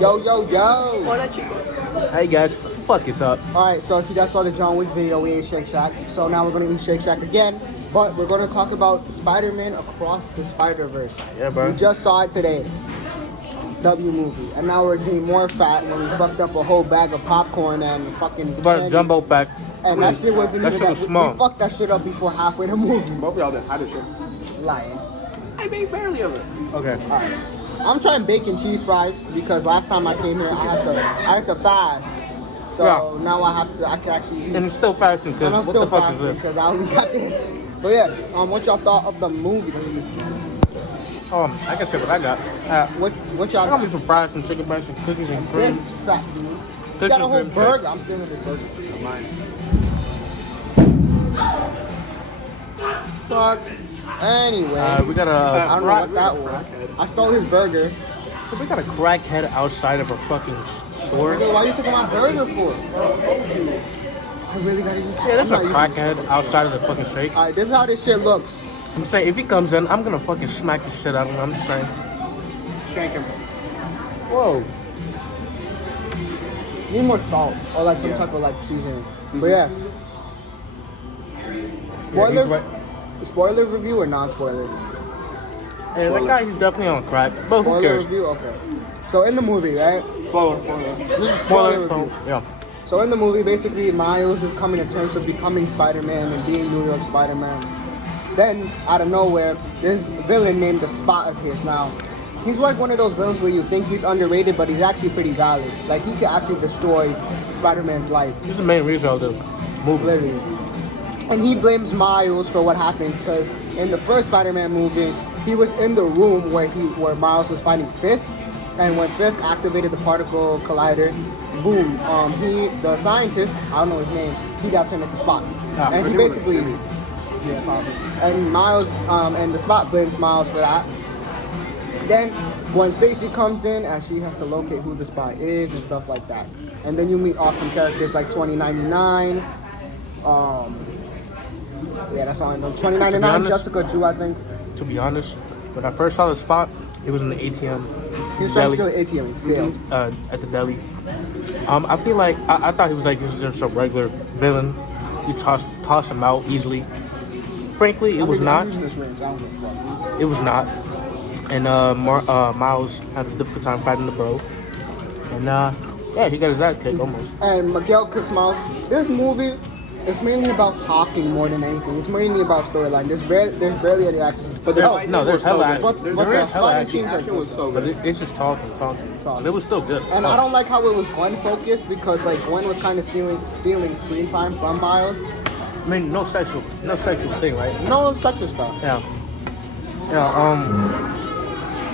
Yo, yo, yo. Hola, chicos. Hey guys, what the fuck is up? Alright, so if you guys saw the John Wick video, we ate Shake Shack. So now we're going to eat Shake Shack again. But we're going to talk about SpiderMan Across the Spider-Verse. Yeah, bro. We just saw it today. W movie. And now we're getting more fat when we fucked up a whole bag of popcorn and fucking About a candy. jumbo pack. And that shit wasn't That even shit was that. small. We fucked that shit up before halfway the movie. Both of y'all didn't have this shit. Lying. I made barely of it. Okay. Alright. I'm trying bacon cheese fries because last time I came here I had to fast. So Yeah. now I can actually eat. And it's still fasting And because I'm what still the fuck is fasting this? because I only got this. But yeah, what y'all thought of the movie? I can say what I got. What I y'all got me got? some fries, some chicken breast, some cookies and cream. This fat dude. You Cookies got a whole and cream burger. I'm stealing this burger. Mine. Fuck. Anyway, We got I don't know a what that was. I stole his burger. so we got a crackhead outside of a fucking store. Nigga, why you taking my burger for? I really gotta use. Yeah, there's a I'm not using crackhead outside of the fucking shake. Alright, this is how this shit looks. I'm saying if he comes in, I'm gonna fucking smack the shit out of him. I'm just saying. Shank him. Whoa. Need more salt or like some Yeah. type of like seasoning. But yeah. Yeah, Spoiler? he's right. Spoiler review or non-spoiler? Yeah, that guy, he's definitely on crack. But who Spoiler cares? review, okay. So in the movie, right? Spoiler. This is Spoiler spoilers, so review. yeah. So in the movie, basically, Miles is coming to terms with becoming Spider-Man and being New York Spider-Man. Then, out of nowhere, this villain named the Spot appears. Now, he's like one of those villains where you think he's underrated, but he's actually pretty valid. Like, he could actually destroy Spider-Man's life, This is the main reason of this movie. literally. And he blames Miles for what happened because in the first Spider-Man movie, he was in the room where Miles was fighting Fisk, and when Fisk activated the particle collider, boom, the scientist, I don't know his name, he got turned into Spot. Ah, And he basically, yeah, probably. And Miles, and the Spot blames Miles for that. Then, when Stacy comes in, and she has to locate who the Spy is and stuff like that. And then you meet awesome characters like 2099, yeah, that's all I know. 2099, honest- Jessica Drew, I think. To be honest, when I first saw the Spot, it was in the ATM. He was trying to deli, steal the ATM, he failed. at the deli. I feel like I thought he was like just a regular villain. You toss him out easily. Frankly, it was not. It was not. And Miles had a difficult time fighting the bro. And yeah, he got his ass kicked almost. And Miguel kicks Miles. This movie, it's mainly about talking more than anything. It's mainly about storyline. There's barely any action. But there's hella action. But There the is hella fighting action. scenes are Action was good. so But good. it's just talking. Talking. It was still good. And I don't like how it was Gwen focused because like Gwen was kind of stealing screen time from Miles. I mean, no sexual thing, right? No sexual stuff. Yeah.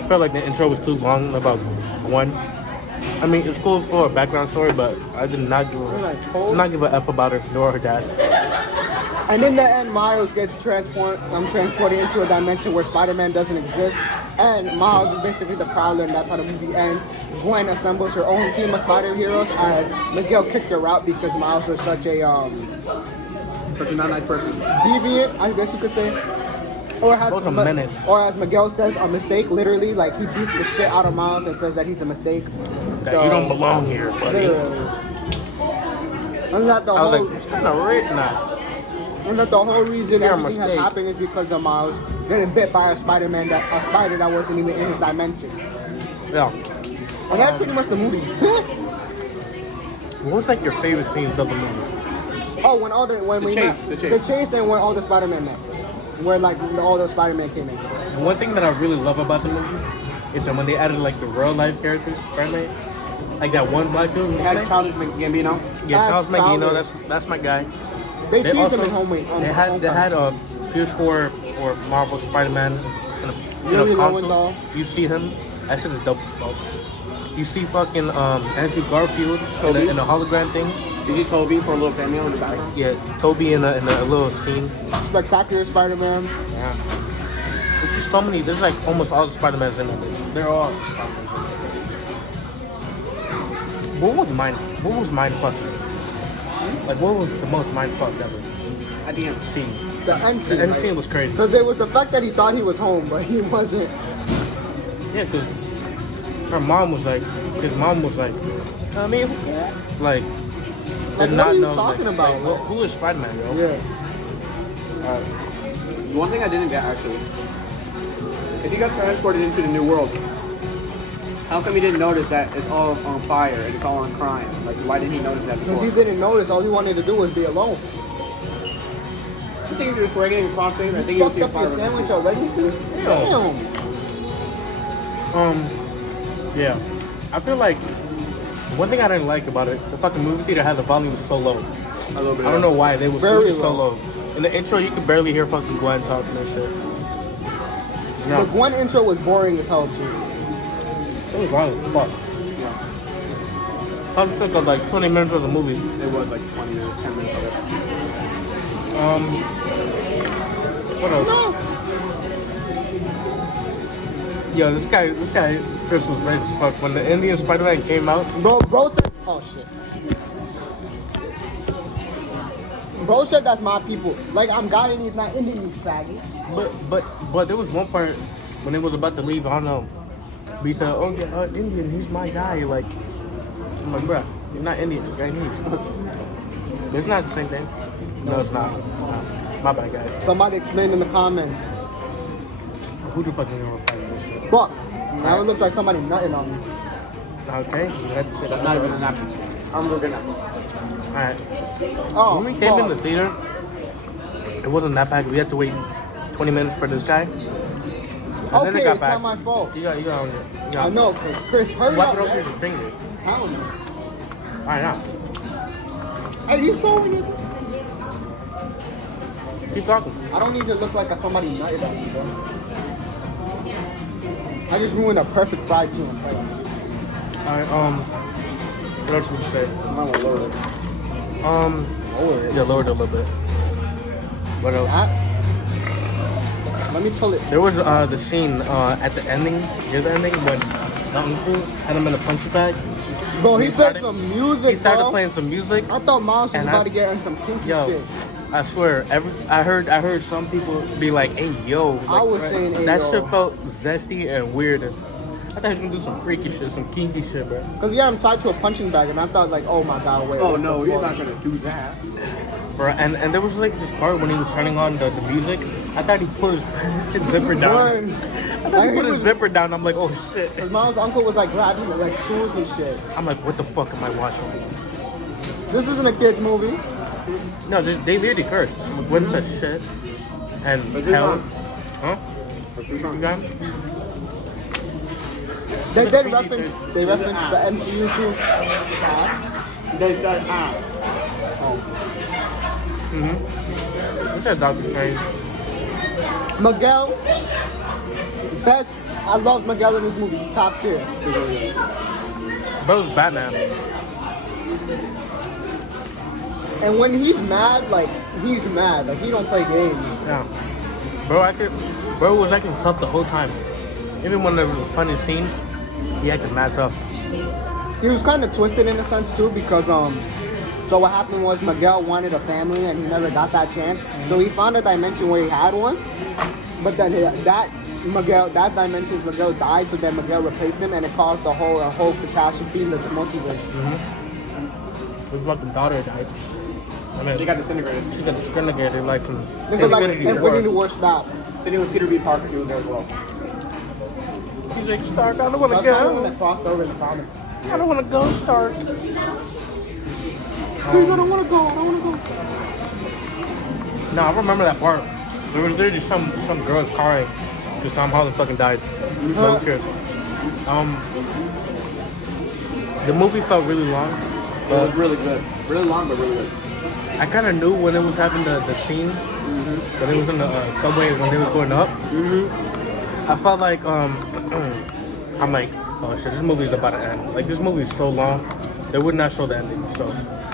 Felt like the intro was too long about Gwen. I mean, it's cool for a background story, but I did not give a F about her nor her dad. And in the end, Miles gets transported into a dimension where Spider-Man doesn't exist. And Miles is basically the Prowler, and that's how the movie ends. Gwen assembles her own team of spider heroes, and Miguel kicked her out because Miles was such a Such a not nice person. deviant, I guess you could say. Was a menace. Or as Miguel says, a mistake. Literally, like he beats the shit out of Miles and says that he's a mistake. That you don't belong here, buddy. Literally. And that the I was whole, like, it's kind of right now. and that the whole reason You're a everything has mistake. happened is because of Miles getting bit by a spider that wasn't even in his dimension. Yeah. And that's pretty much the movie. What was like your favorite scenes of the movie? Oh, when we chase, met, the chase. the chase, and when all the Spider-Man met, where like all the Spider-Man came in. And one thing that I really love about the movie is that when they added like the real life characters, Spider-Man, like that one black dude. They had Childish Gambino. Yeah, Charles That's Magneto. Prowler. That's my guy. They They teased also- him in Homecoming. They had PS4 or Marvel Spider-Man in a Really console. Lowenthal. You see him. That shit is dope as fuck. You see fucking Andrew Garfield in a hologram thing. You get Toby for a little cameo in the background. Yeah, Toby in a little scene. Spectacular Spider-Man. Yeah. There's just so many. There's like almost all the Spider-Mans in it. They're all. What was mind fucking? Like what was the most mind fucked ever? At the end. Scene. The end The scene. end scene was crazy. Because it was the fact that he thought he was home, but he wasn't. Yeah, because her mom was like, his mom was like, I mean, like, Like, did what are not you know. talking like, about? like, who is Spider-Man, yo? Yeah. One thing I didn't get actually. If he got transported into the new world, how come he didn't notice that it's all on fire and it's all on crime? Like, why didn't he notice that Because before? he didn't notice. All he wanted to do was be alone. I think he was just getting across things. I think he You was fucked up your sandwich already? Damn. Yeah. I feel like one thing I didn't like about it, the fucking movie theater had the volume so low. A little bit. I don't know why they was Very just so low. low. In the intro, you could barely hear fucking Gwen talking and shit. The Gwen intro was boring as hell too. It was long as fuck. Yeah. Probably took up like 20 minutes of the movie. It was like 20 minutes, 10 minutes of it. What else? Yo, this guy, Chris was racist as fuck. When the Indian Spider-Man came out, Bro said, oh shit. Bro said that's my people. Like, I'm Guyanese, not Indian, you faggot. but there was one part when it was about to leave. I don't know. We said, "Oh yeah, Indian, he's my guy." Like, I'm like, bruh, you're not Indian, you're Guyanese. It's not the same thing. No, it's not. No. My bad, guys. Somebody explain in the comments. Who the fuck is gonna reply to this shit? Fuck. Now it looks like somebody nutting on me. Okay, you had to say that. Not even a napkin. I'm looking at it. Alright. Oh, When we came in fuck. the theater, it wasn't that bad. We had to wait 20 minutes for this guy. And then Okay, it got it's back. not my fault. You got on it. I know, Chris, hurry Wipe up, it over man. your finger. Hell no. Alright, now. Hey, you saw me. Keep talking. I don't need to look like somebody nutted on me, bro. I just ruined a perfect fried tuna. Alright, what else would you say? I might want to lower it. Lower it. Yeah, lowered it a little bit. What else? That? Let me pull it. There was the scene at the ending, near the ending, when the uncle had him in a punching bag. Bro, he He played started- some music, He started bro. playing some music. I thought Miles was And about I- to get in some kinky Yo, shit. I swear, I heard some people be like, "Hey, yo!" Like, I was saying, "Hey, that yo." shit felt zesty and weird. I thought he was gonna do some freaky shit, some kinky shit, bro. Cause yeah, I'm tied to a punching bag, and I thought like, oh my god, wait. Oh what no, the he's fuck? not gonna do that. Bro, and there was like this part when he was turning on the music. I thought he put his zipper down. Burn. I thought he Like, put he his was- zipper down. I'm like, oh shit. Cause Miles' uncle was like grabbing like tools and shit. I'm like, what the fuck am I watching? This isn't a kids movie. No, they literally cursed. Gwen said shit. And But this hell. one- Huh? What's wrong? You got him? They It's a did PG reference. thing. They referenced the MCU too. They said, Mm-hmm. What's that, Dr. Strange? Miguel, best. I love Miguel in this movie. He's top tier. Bro's Batman. And when he's mad, like he's mad. Like he don't play games. Yeah. Bro was acting tough the whole time. Even when there was funny scenes, he acted mad tough. He was kind of twisted in a sense too because so what happened was Miguel wanted a family and he never got that chance. So he found a dimension where he had one, but then that dimension's Miguel died, so then Miguel replaced him, and it caused a whole catastrophe in the multiverse. Mm-hmm. His fucking daughter died. I mean, She got disintegrated. she got discriminated like from Nigga, like Infinity War. War stop. Sitting with Peter B. Parker, he was there as well. He's like, Stark, I don't want to That's the one go. that crossed over in the comics. I don't want to go, Stark. Please, I don't want to go. I don't want to go. No, I remember that part. There was literally some girls crying because Tom Holland fucking died. No one cares. The movie felt really long, It was but really good. Really long, but really good. I kind of knew when it was having the scene when it was in the subway when they was going up. I felt like I'm like, oh shit, this movie's about to end. Like this movie is so long, they would not show the ending. So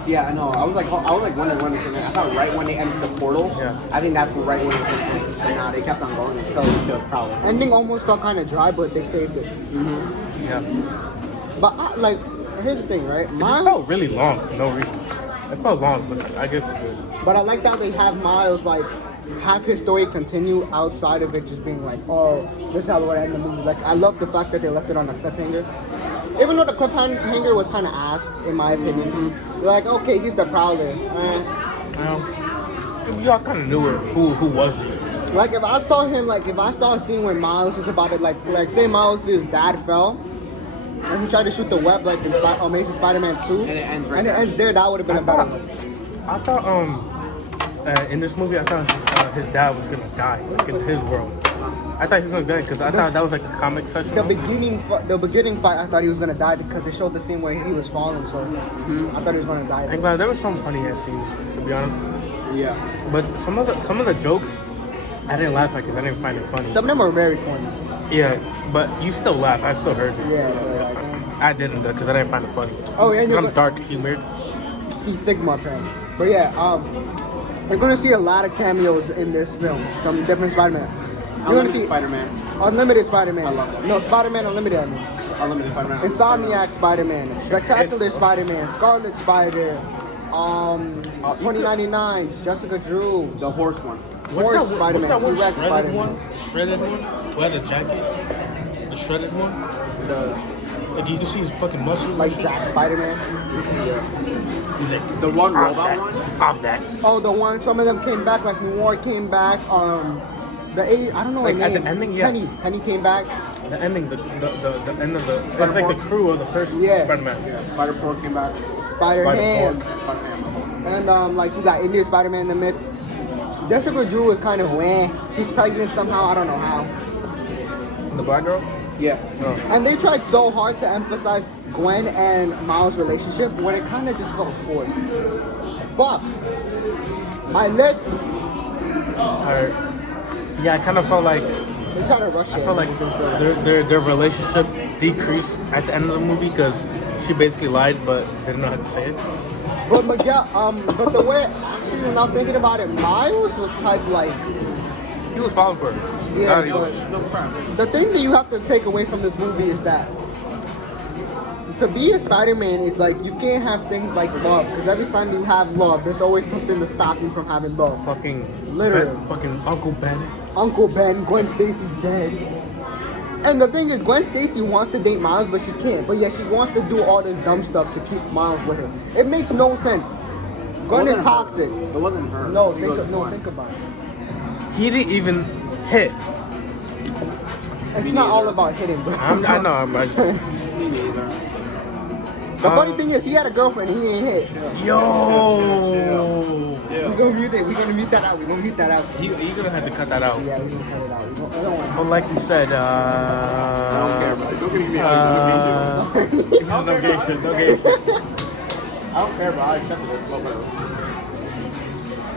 Yeah, I know. I was like wondering when it's gonna. I thought right when they ended the portal. Yeah. I think that's right when it was gonna end. And nah, they kept on going until it should have probably. Ending almost felt kind of dry, but they saved it. yeah, But like, here's the thing, right? it just felt really long for no reason. It felt long, but I guess it's good. But I like how they have Miles like have his story continue outside of it just being like, oh, this is how we're gonna end the movie. Like I love the fact that they left it on a cliffhanger. Even though the cliffhanger was kind of ass, in my opinion. You're like, okay, he's the Prowler. Y'all kind of knew her. Who was he? Like if I saw him, like if I saw a scene where Miles was about to like say Miles' dad fell, and he tried to shoot the web like in Amazing Spider-Man 2, And it ends right and it ends there, that would have been a better one. I thought in this movie I thought his dad was gonna die, like in his world. I thought he was gonna die because I thought that was like a comic section. The beginning fight, I thought he was gonna die because it showed the scene where he was falling. So I thought he was gonna die. And there were some funny ass scenes, to be honest. Yeah. But some of the jokes, I didn't laugh at because I didn't find it funny. Some of them are very corny. Yeah, but you still laugh. I still heard you. Yeah. I didn't because I didn't find it funny. Oh yeah, I'm dark humored. He's Sigma fan. But yeah, we're gonna see a lot of cameos in this film from different Spider-Man. You're gonna see Spider-Man. Unlimited Spider-Man. I love that. No, Spider-Man Unlimited. I mean. Unlimited Spider-Man. Insomniac Spider-Man, Spectacular Spider-Man, Scarlet Spider, 2099, Jessica Drew, The horse one. Horse Spider-Man, What's that T-Rex one? Spider-Man. Shredded one? Who had the jacket? The shredded one? Like you can see his fucking muscles. Like Jack Spider-Man. He's like, The one I'm robot that. one? I'm that. Oh, the one, some of them came back, like Noir came back, I don't know Like her at name. the ending, yeah. Penny came back. The ending, the end of the. That's like the crew of the first Yeah. Spider-Man. Yeah. Spider-Pork came back. Spider-Ham. Spider-Man. And like you got Indian Spider-Man in the midst. Jessica Drew is kind of weh. She's pregnant somehow, I don't know how. The black girl? Yeah. Oh. And they tried so hard to emphasize Gwen and Miles' relationship when it kind of just felt forced. Fuck. My list. Alright. Yeah, I kind of felt like They're trying to rush it. I felt like their relationship decreased at the end of the movie because she basically lied but didn't know how to say it. But Miguel, but the way actually now thinking about it, Miles was type like He was falling for her. yeah. He was. But the thing that you have to take away from this movie is that to be a Spider-Man is like you can't have things like love because every time you have love, there's always something to stop you from having love. Fucking Literally. fucking Uncle Ben. Uncle Ben, Gwen Stacy dead. And the thing is, Gwen Stacy wants to date Miles, but she can't. But yet she wants to do all this dumb stuff to keep Miles with her. It makes no sense. Gwen is toxic. It wasn't her. No, It was Gwen. think about it. He didn't even hit. It's not all about hitting, bro. I know. Me neither. The funny thing is, he had a girlfriend. He ain't hit. Yo. We're gonna mute it. We're gonna mute that out. You're gonna have to cut that out. Yeah, we're gonna cut it out. I don't want. But like you said, I don't care, bro. Don't give me no gay shit. I don't care, bro. I accept it.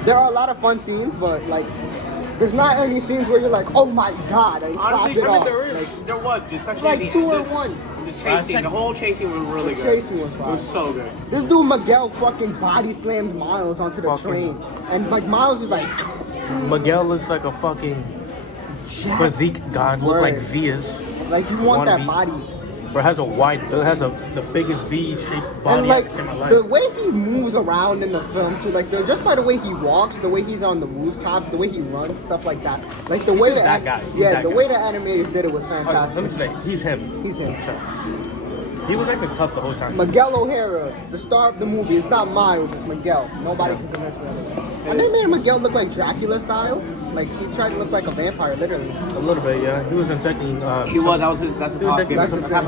There are a lot of fun scenes, but like, there's not any scenes where you're like, oh my god, I slapped it off. There was, especially Like the, 2 or the, 1. the chasing. The whole chasing was really The good. chasing was It fine. was so good. This dude Miguel fucking body slammed Miles onto the Fucking- train, and like Miles is like, Miguel looks like a fucking physique god. Look like Zia's. like you want that 1B. body. Bro, it has the biggest V-shaped body And like I've seen in my life. the way he moves around in the film too, like just by the way he walks, the way he's on the rooftops, the way he runs, stuff like that. Like the He's way just that, that guy. He's yeah, that the guy. way the animators did it was Okay, fantastic. let me say, he's him. He's him. So, he was acting tough the whole time. Miguel O'Hara, the star of the movie. It's not Miles, it's Miguel. Nobody can convince me otherwise. And they made Miguel look like Dracula style. Like he tried to look like a vampire, literally. A little bit, yeah. He was injecting. He was. That's his He was top. injecting That's some his type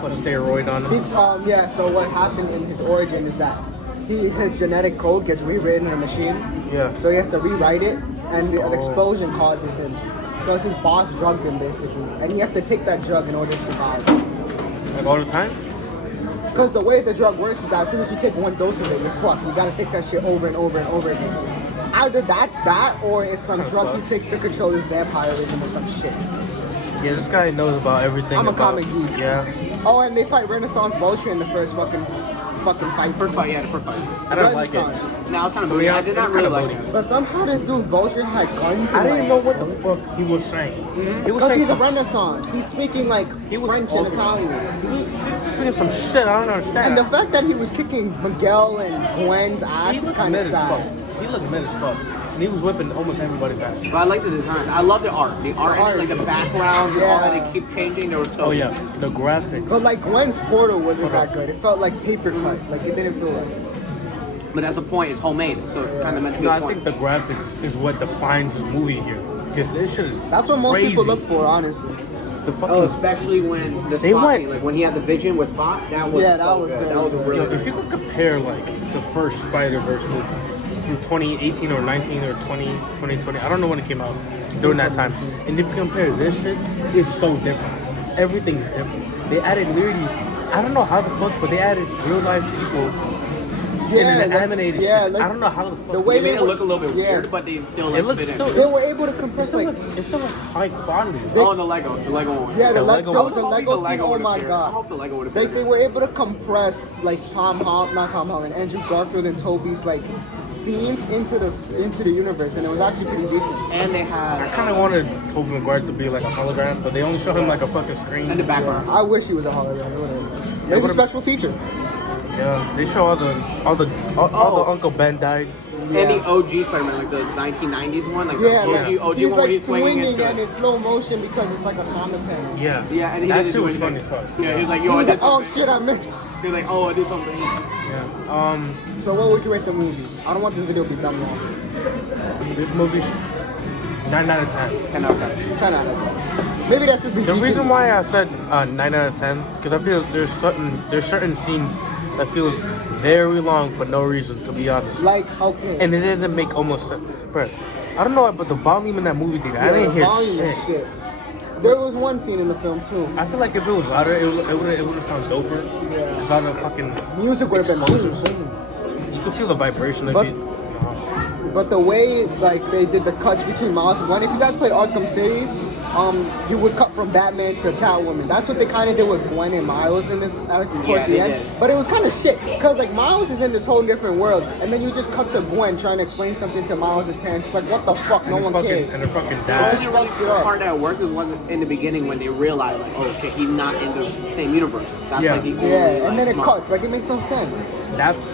thing. of steroid on He, him. yeah. So what happened in his origin is that his genetic code gets rewritten in a machine. Yeah. So he has to rewrite it, and the Oh. explosion causes him. So his boss drugged him basically, and he has to take that drug in order to survive. Like all the time? Because the way the drug works is that as soon as you take one dose of it, you're fucked. You gotta take that shit over and over and over again. Either that's that, or it's some Kinda drug sucks. he takes to control his vampirism or some shit. Yeah, this guy knows about everything. I'm a about, comic geek. Yeah. Oh, and they fight Renaissance Vulture in the first fucking fight. First fight, yeah, the first fight. I don't like it. Renaissance. Now it's kind of To be booty. I honest, did not it's really kinda like booty. it. But somehow this dude Vulture had guns. I didn't even know what the fuck he was saying. He was Because saying he's a some, Renaissance. He's speaking like He was French and spoken. Italian. he was speaking some shit I don't understand. And the fact that he was kicking Miguel and Gwen's ass he is looked kind mid of as fuck. sad. He looked mid as fuck. and he was whipping almost everybody's ass. But I like the design. I love the art. The art, art. like the backgrounds and all that. Yeah. They keep changing. They were so. Oh yeah, the graphics. But like Gwen's portal wasn't that good. It felt like paper cut. Like it didn't feel like. But that's the point. It's homemade, so it's kind of meant to be. No, a I point. think the graphics is what defines this movie here. Because this shit is That's what most people crazy. look for, honestly. The fucking. Oh, especially when the They Spot went- scene, like when he had the vision with Spot, that was Yeah, that so was good. very That was a good. really Yo, if you could compare like the first Spider-Verse movie from 2018 or 19 or 2020, I don't know when it came out during that time. And if you compare this shit, it's so different. Everything's different. They added literally, I don't know how the fuck, but they added real life people in an like- animated yeah, shit. like, I don't know how the fuck. the way They made they it were- look a little bit yeah. weird, but they still like It looks fit in. still- They were able to it's compress still, like. it's still like high quality. Oh, the Lego one. Yeah, The the Lego there was a one. Lego scene. Oh would've my appeared. I god. hope the Lego would have They were able to compress like not Tom Holland, Andrew Garfield and Toby's like scenes into the universe, and it was actually pretty decent. And they I had kind of wanted Tobey Maguire to be like a hologram, but they only show him like a fucking screen. in the background. I wish he was a hologram. Maybe a would've- special feature. Yeah, they show all the Uncle Ben dies. And the OG Spider-Man, like the 1990s one, like Yeah, the like, OG, OG he's one where like he's swinging swinging into and it. it's slow motion because it's like a comic panel. Yeah, Yeah, and he that didn't shit do was funny anything. as fuck. Yeah, he was like, He yo, I was did like, oh something. shit, I missed. He was like, oh, I did something. Yeah. So what would you rate the movie? I don't want this video to be done long. This movie, 9 out of 10. 10 out of 10. 10 out of 10. Maybe that's just me. The geeking. reason why I said 9 out of 10, because I feel there's certain scenes that feels very long for no reason, to be honest. Like, okay. And it didn't make almost sense. Bro, I don't know, but the volume in that movie, dude, I Yeah, didn't the hear volume is shit. shit. There was one scene in the film too. I feel like if it was louder, it would have sounded doper. Yeah. It's not a fucking Music would have been explosives. boom. You could feel the vibration if But- you. But the way like they did the cuts between Miles and Gwen, if you guys played Arkham City, you would cut from Batman to Catwoman. That's what they kind of did with Gwen and Miles in this towards Yeah, the they end. did. But it was kind of shit because like Miles is in this whole different world, and then you just cut to Gwen trying to explain something to Miles' parents. It's like, what the fuck? No one cares. And they're fucking The dad. just only fucks really it up. part that worked was one in the beginning when they realized, like, oh shit, he's not in the same universe. That's Yeah. like the only, Yeah, like, and then it smart. cuts. Like it makes no sense.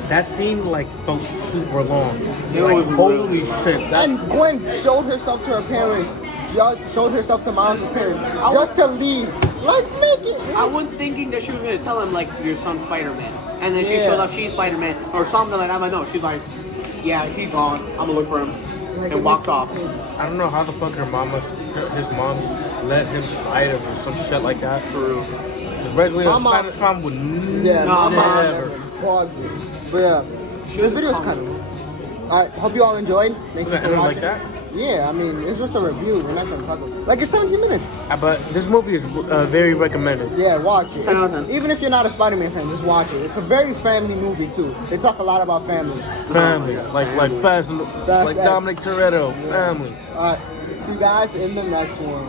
That scene like felt super long. It Like was holy really long. shit. That, And Gwen showed herself to her parents, just showed herself to Miles' parents, just to leave. Like, make it. I was thinking that she was gonna tell him like your son's Spider-Man, and then she Yeah. showed up, she's Spider-Man or something like that. I'm like, no, she's like, yeah, he's gone. I'm gonna look for him, Like, and it walks makes no off. sense. I don't know how the fuck his mom's let him slide or some shit like that. For real. The regular My mom- Spanish mom would Yeah, No, my mom never. paused it. But yeah, this video's kind of. Alright, hope you all enjoyed. Thank you We're for gonna end it watching. like that? Yeah, I mean, it's just a review. We're not gonna talk about it. Like, it's 17 minutes. But this movie is very recommended. Yeah, watch it. 10 out of 10. Even if you're not a Spider-Man fan, just watch it. It's a very family movie, too. They talk a lot about family. Family, like Fast, like X. Dominic Toretto, family. Alright, see you guys in the next one.